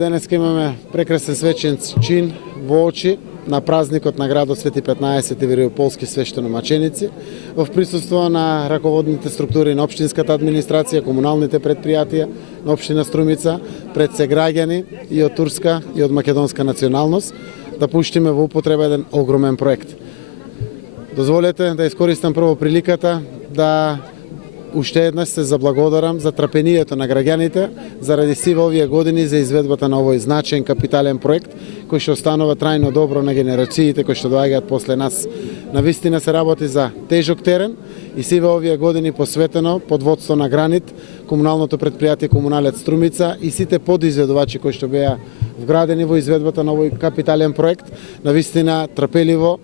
Денеска имаме прекрасен свечен чин во очи на празникот на градот Свети 15 Ривополски свештеномаченици во присуство на раководните структури на општинската администрација, комуналните предпријатија на општина Струмица, пред се граѓани и од турска и од македонска националност да пуштиме во употреба еден огромен проект. Дозволете да искористам прво приликата да уште еднаш се заблагодарам за трпението на граѓаните заради сиве овие години за изведбата на овој значаен капитален проект кој ќе останува трајно добро на генерациите кои ќе доаѓаат после нас. Навистина се работи за тежок терен и сиве овие години посветено под водство на Гранит, комуналното предпријатие Комуналец Струмица и сите подизведувачи кои што беа вградени во изведбата на овој капитален проект, навистина трпеливо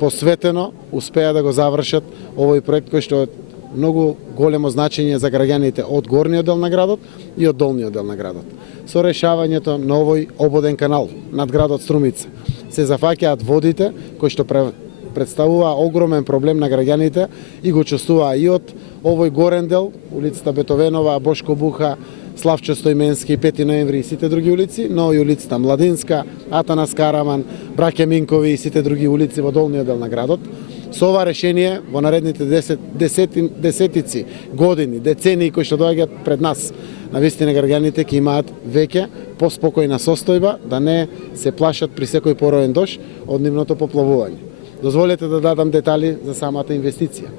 посветено успеа да го завршат овој проект кој што многу големо значење за граѓаните од горниот дел на градот и од долниот дел на градот. Со решавањето на овој ободен канал над градот Струмица се зафаќаат водите кои што представува огромен проблем на граѓаните и го чувствуваа и од овој горен дел, улицата Бетовенова, Бошко Буха, Славчо Стојменски, 5 ноември и сите други улици, но и улицата Младинска, Атанас Караман, Браќа Минкови и сите други улици во долниот дел на градот. Со ова решение во наредните десетици години, децении кои што доаѓаат пред нас, навистина граѓаните ќе имаат веќе поспокојна состојба, да не се плашат при секој пороен дожд од нивното поплавување. Дозволете да дадам детали за самата инвестиција.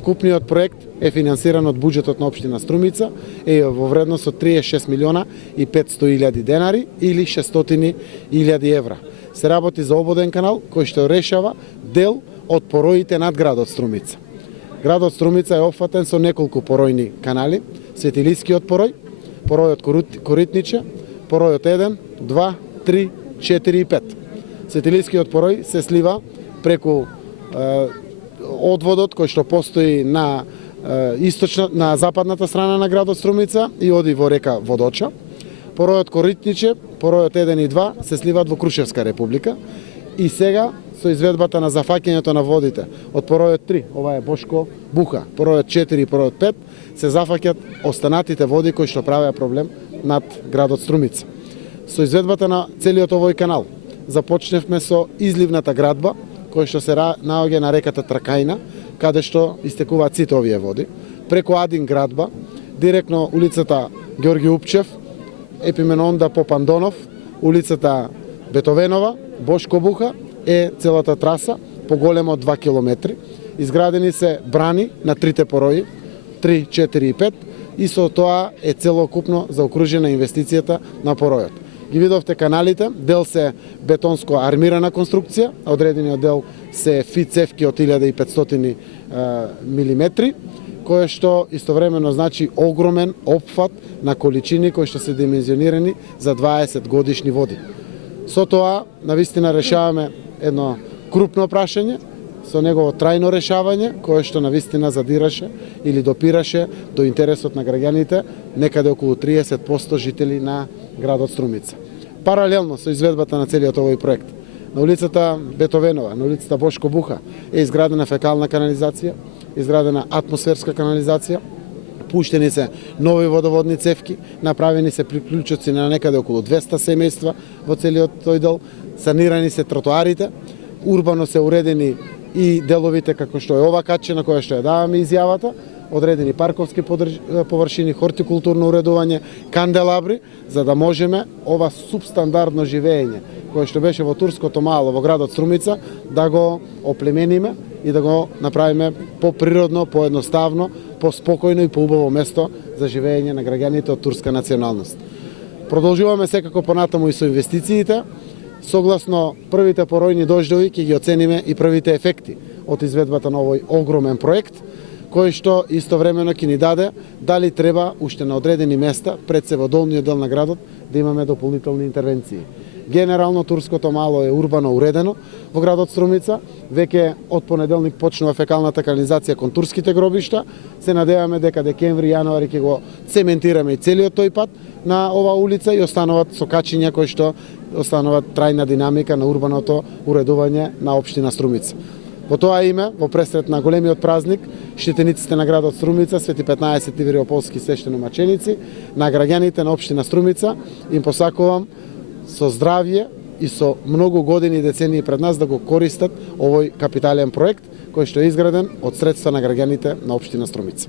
Вкупниот проект е финансиран од буџетот на општина Струмица и во вредност од 36 милиона и 500 илјади денари или 600 илјади евра. Се работи за ободен канал кој што решава дел од пороите над градот Струмица. Градот Струмица е опфатен со неколку поројни канали: Светилискиот порој, поројот Коритниче, поројот 1, 2, 3, 4 и 5. Светилискиот порој се слива преку одводот кој што постои на на западната страна на градот Струмица и оди во река Водоча. Поројот Коритниче, поројот 1 и 2 се сливаат во Крушевска република. И сега со изведбата на зафаќањето на водите од поројот 3, ова е Бошко Буха, поројот 4 и поројот 5 се зафаќаат останатите води кои што правеа проблем над градот Струмица. Со изведбата на целиот овој канал започневме со изливната градба кој што се наоѓа на реката Тракајна, каде што истекуваат сите овие води, преку Адин градба, директно улицата Ѓорги Упчев, Епименонда Попандонов, улицата Бетовенова, Бошко Буха е целата траса по големо од 2 километри. Изградени се брани на трите порои, 3, 4 и 5, и со тоа е целокупно заокружена инвестицијата на поројот. Ги видовте каналите, дел се бетонско армирана конструкција, одредениот дел се фицевки од 1500 милиметри, кое што истовремено значи огромен опфат на количини кои што се димензионирани за 20 годишни води. Со тоа, навистина решаваме едно крупно прашање, со негово трајно решавање, кое што навистина задираше или допираше до интересот на граѓаните, некаде околу 30% жители на градот Струмица. Паралелно со изведбата на целиот овој проект, на улицата Бетовенова, на улицата Бошко Буха е изградена фекална канализација, изградена атмосферска канализација, пуштени се нови водоводни цевки, направени се приклучоци на некаде околу 200 семејства во целиот тој дел, санирани се тротоарите, урбано се уредени и деловите како што е ова катче на кое што ја даваме изјавата, одредени парковски површини, хортикултурно уредување, канделабри, за да можеме ова субстандардно живење кое што беше во турското мало во градот Струмица да го оплемениме и да го направиме поприродно, поедноставно, поспокојно и поубаво место за живење на граѓаните од турска националност. Продолжуваме секако понатаму и со инвестициите. Согласно првите поројни дождови ќе ги оцениме и првите ефекти од изведбата на овој огромен проект, кој што истовремено ќе ни даде дали треба уште на одредени места пред се во долниот дел на градот да имаме дополнителни интервенции. Генерално турското мало е урбано уредено во градот Струмица. Веќе од понеделник почнува фекалната канализација кон турските гробишта. Се надеваме дека декември, јануари ќе го цементираме и целиот тој пат на ова улица и остануваат сокачиња кои што остануваат трајна динамика на урбаното уредување на општина Струмица. Во тоа име, во пресрет на големиот празник, штетениците на градот Струмица, свети 15 Ривиополски свештеномаченици, на граѓаните на општина Струмица, им посакувам со здравје и со многу години и децении пред нас да го користат овој капитален проект кој што е изграден од средства на граѓаните на општина Струмица.